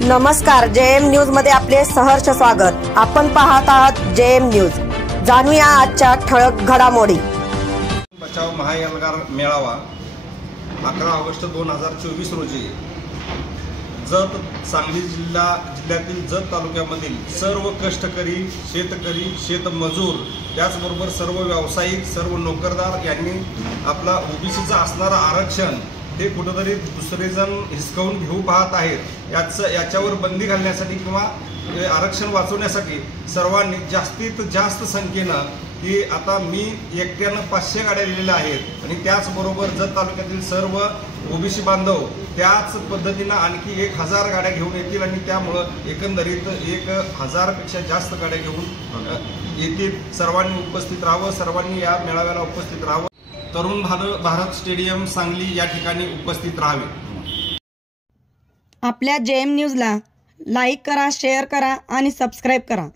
नमस्कार, JM news मध्ये आपले सहर्ष स्वागत। आपण पाहत आहात जेएम न्यूज। जाणूया आजच्या ठळक घडामोडी। बचाव महाएल्गार मेळावा 11 ऑगस्ट 2024 रोजी जत सांगली जिल्ह्यातील जत तालुक्यामधील सर्व कष्टकरी, शेतकरी, शेतमजूर, त्याचबरोबर सर्व व्यावसायिक, सर्व नोकरदार यांनी आपला ओबीसीचा असणारा आरक्षण हे कुठेतरी दुसरे जण हिसकावून घेऊ पाहत आहेत। याच्यावर बंदी घालण्यासाठी किंवा आरक्षण वाचवण्यासाठी सर्वांनी जास्तीत जास्त संख्येनं की आता मी एकट्यानं 500 गाड्या लिहिलेल्या आहेत आणि त्याचबरोबर जत तालुक्यातील सर्व ओबीसी बांधव त्याच पद्धतीनं आणखी 1000 गाड्या घेऊन येतील आणि त्यामुळं एकंदरीत 1000 पेक्षा जास्त गाड्या घेऊन येतील। सर्वांनी उपस्थित राहावं, सर्वांनी या मेळाव्याला उपस्थित राहावं। तरुण भारत स्टेडियम सांगली या ठिकाणी उपस्थित राहावे। आपल्या जेएम न्यूजला लाईक करा, शेअर करा आणि सबस्क्राईब करा।